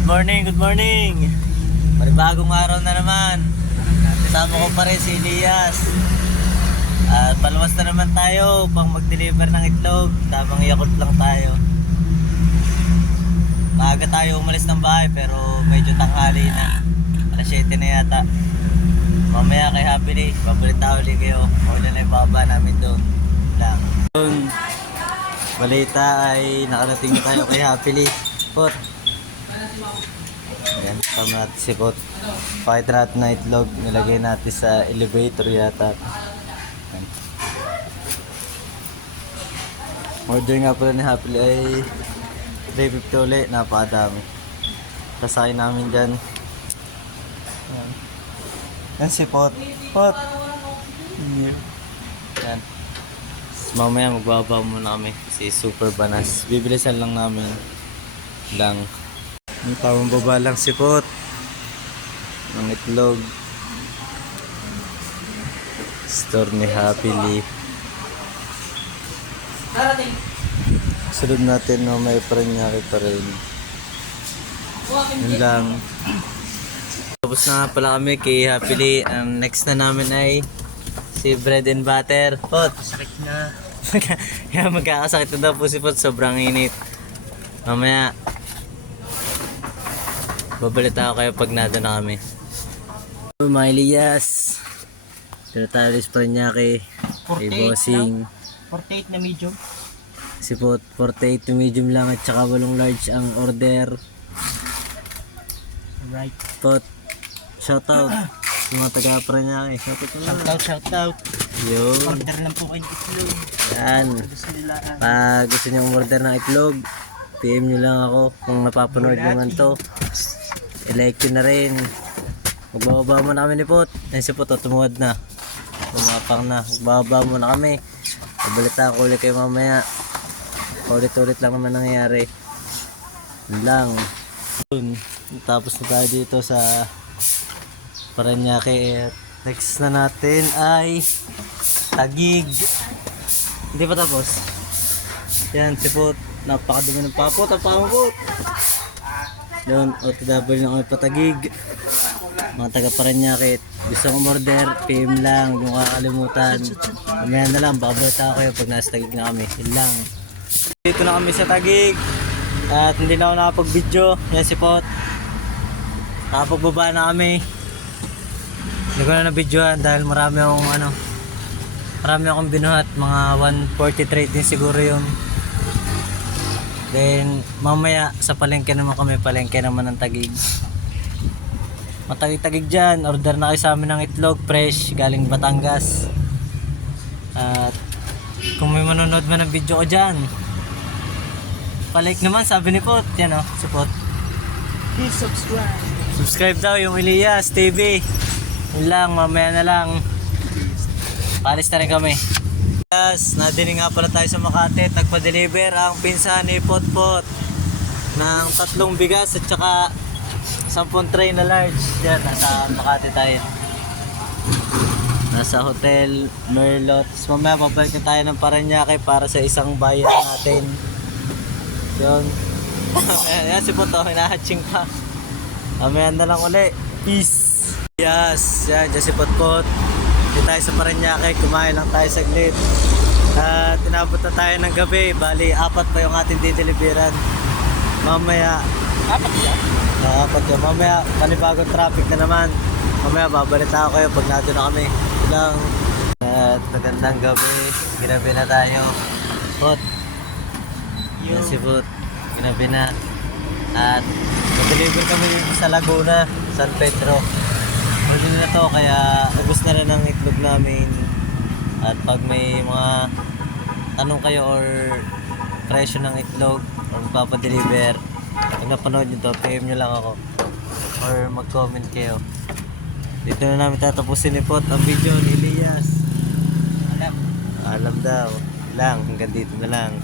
Good morning, good morning. Panibagong araw na naman. Kasama ko pa rin si Elias. At paluwas na naman tayo pang mag-deliver ng itlog. Tamang yakot lang tayo. Maaga tayo umalis ng bahay pero medyo tanghali na. Alas 7 na yata. Mamaya kay Happy Day, babalita ulit kayo. Ulan na yung baba namin doon. Lang. Balita ay nakarating na tayo kay Happy Day. Pot. Ayan, tama natin si Pot. Pakita natin na itlog. Nilagay natin sa elevator yata. Ayan. Order nga pala ni Happy Day ay 350 ulit. Napakadami. Kasakay namin dyan. Ayan. Yan si Pot. Pot! Yan. Mamaya magbaba muna kami kasi super banas. Bibilisan lang namin lang. Ang tawang baba lang si Pot ng itlog. Store ni Happy Leaf. Sunod natin no, may paranyaki pa rin. Yun lang. Tapos na pala kami kay Happy Leaf. Ang next na namin ay si bread and butter. Pot! Sakit na. Kaya magkakasakit na daw po si Pot. Sobrang init. Mamaya babalita ako kayo pag nado na kami. Mga Elias. Tinatalis pa niya kay Bossing. 48 na medium. Si Pot 48 to medium lang at saka 8 large ang order. Right. Pot shoutout sa mga taga niya kay. Shoutout. Yun. Order lang po kayo itlog. Yan. Gusto nila. Pag gusto niyo umorder ng itlog, PM nyo lang ako kung napapanood nyo man to. I-like nyo na rin. Magbababa muna kami ni Pot. Ayun si Pot, tumuwad na. Tumapang na. Magbababa muna kami. Babalita ko ulit kayo mamaya. Ulit-ulit lang naman nangyayari. Yun lang. Tapos na tayo dito sa Paranaque. Next na natin ay Taguig. Hindi pa tapos. Yan si Pot. Napakadumi ng papot. Ang pamabot. Doon, OTW na kami patagig. Mga taga Paranaque. Gusto kong order, PM lang. Huwag mo kakalimutan. Mamaya na lang, babalita ko kayo pag nasa Taguig na kami. Yun lang. Dito na kami sa Taguig. At hindi na ako nakapag-video. Yan si Pot. Nakapagbaba na kami. Hindi ko na na-videohan dahil marami akong binuhat. Mga 143 din siguro yun. Then mamaya sa palengke naman kami, palengke naman ng Taguig. Matagig-tagig dyan, order na kayo sa amin ng itlog fresh galing Batangas. At kung may manonood man ng video ko dyan, palike naman sabi ni Pot. Yan o, si Pot. Please subscribe. Subscribe daw yung Elias TV. Yun lang, mamaya na lang. Palis na rin kami. Yes, nadinig nga pala tayo sa Makati. Nagpa-deliver ang pinsan ni Potpot ng 3 bigas at saka 10 tray na large. Yan, nasa Makati tayo. Nasa Hotel Merlot. So, mamaya babalik na tayo ng Paranaque para sa isang bayan natin. Yun. Yan si Poto, hinahatching pa. Mamaya na lang uli. Peace. Yes, yan, dyan si Potpot. Hindi tayo sa Paranaque, kumain lang tayo saglit. At inabot na tayo ng gabi. Bali, 4 pa yung ating dideliveran. Mamaya 4 yan? 4 yun. Mamaya, panibagong traffic na naman. Mamaya, babalita ko kayo pag nato na kami. Lang. At magandang gabi. Ginabi na tayo. Pot. Yan si Pot. Ginabi na. At mag-deliver kami dito sa Laguna, San Pedro. Order na to kaya ubos na rin ang itlog namin. At pag may mga tanong kayo or presyo ng itlog or magpapadeliver, pag napanood nyo to, PM nyo lang ako or mag-comment kayo. Dito na namin tatapusin ni Pot ang video ni Elias. Alam daw lang, hanggang dito na lang.